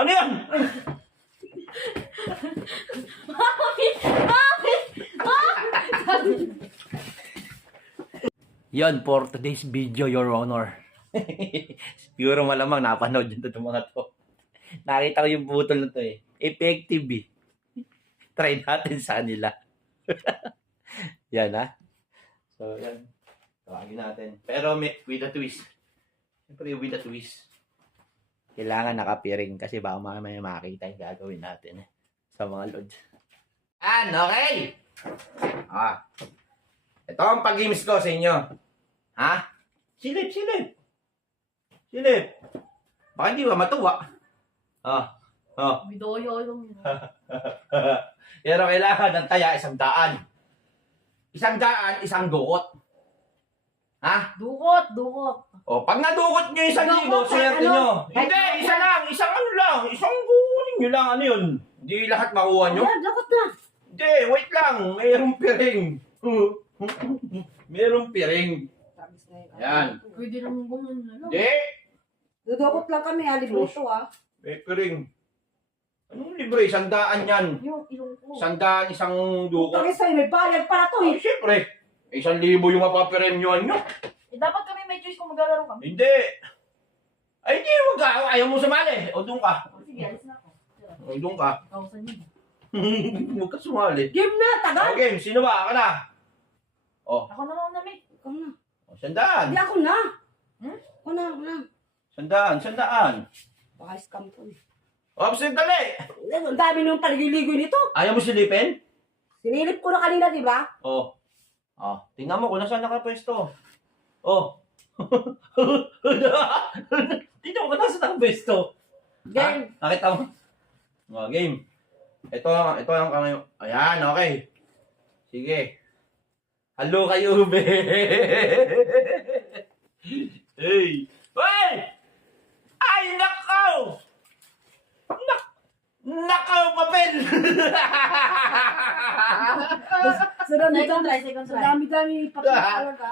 Ano yan? Yan for today's video, Your Honor. Siguro malamang napanood yun itong mga to. Nakita ko yung butol na to eh. Effective eh. Try natin sa nila. Yan ha. So yan. Tawagin natin. Pero with a twist. Siyempre with a twist. Kailangan nakapiring kasi baka mamaya makita yung gagawin natin sa mga loads. Yan, okay! Ito ang pag-games ko sa inyo. Ha? Silip. Baka hindi ba matuwa? Bidoyo lang. Pero kailangan ng taya 100. 100, isang dukot. Ha? Dukot. O, pag nadukot nyo 1,000, Dukot, swerte ano? nyo. Hindi, isa lang. Isang ano lang. Isang kunin nyo lang. Ano yun? Hindi lahat makuha nyo? Ayan, dukot na. Hindi, wait lang. Mayroong piring. Mayroong piring. Yan. Pwede naman ganyan. Hindi. Dudukot lang kami, libre ito May piring. Anong libre? 100 yan. Yung ilong ko. 100, isang dukot. Putang isa, may bayad pala to Oh, siyempre. 1,000 yung mapapremyohan nyo. Dapat kami may choice kung maglalaro kami. Hindi. Ay, hindi. Huwag ka. Ayaw mo sumali. O, doon ka. Sige, alis na ako. O, doon ka. Kausan niyo. Huwag ka sumali. Game na, tagal! Okay, sino ba? Ako na. O, Ako na lang namin. Ikaw na. 100. Hindi ako na. Hmm? Ako na. 100. Baka scam to eh. O, dali. Ang dami nung paligiligoy nito. Ayaw mo silipin? Sinilip ko na kanina, di ba? O. Tingnan mo kung nasaan nakapwesto. O. Tingnan mo kung nasaan nakapwesto. Game. Nakita mo? O, game. Ito ang kamay. Ayan, okay. Sige. Hello kayo, be. Hey! Hey! Ay, nakaw! Nakaw, papel! Sa dami Second try. dami papalaga ka.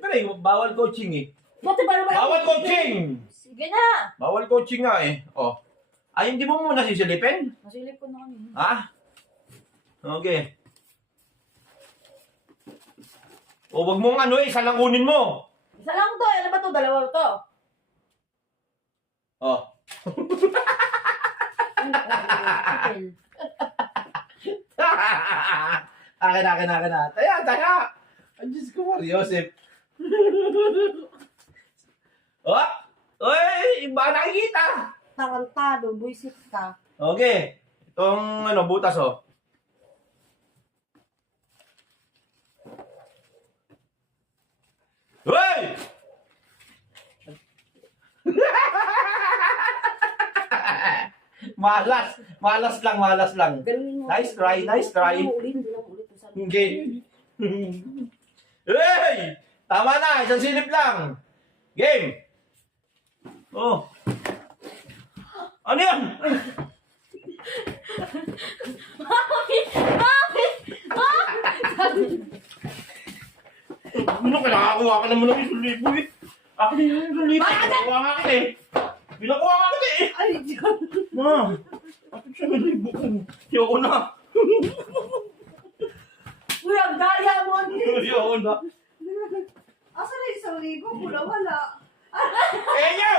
Pering. Bawal coaching eh. Buti ba naman Bawal coaching! Sige na. Bawal coaching nga eh. O. Ay, hindi mo muna sisilipin? Nasilip ko na kami. Ha? Okay. O, wag mong ano eh, isa lang kunin mo. Isa lang to. Ano ba to? Dalawa to. O. Akin na. Taya. Ay, Diyos ko, Mariosep. Oh! Uy! Iba nakikita! Tarantado, buisit ka. Okay. Itong butas oh. Uy! Malas lang. Ganunin mo. Nice try. Hindi na ulit. Okay. Hey! Tama na, isang silip lang. Game. Oh. Ano yan? Ano ka nakakuha ka naman ng isang libo eh. Akin na yung isang libo. Nakuha nga kita eh. Binakuha nga kita eh. Ay, Diyan. Ma, atin siya ng libo ko. Ayoko na. Uy, ang daya mo. Ayoko na. Asa na 1,000? Wala. Eh, nyo!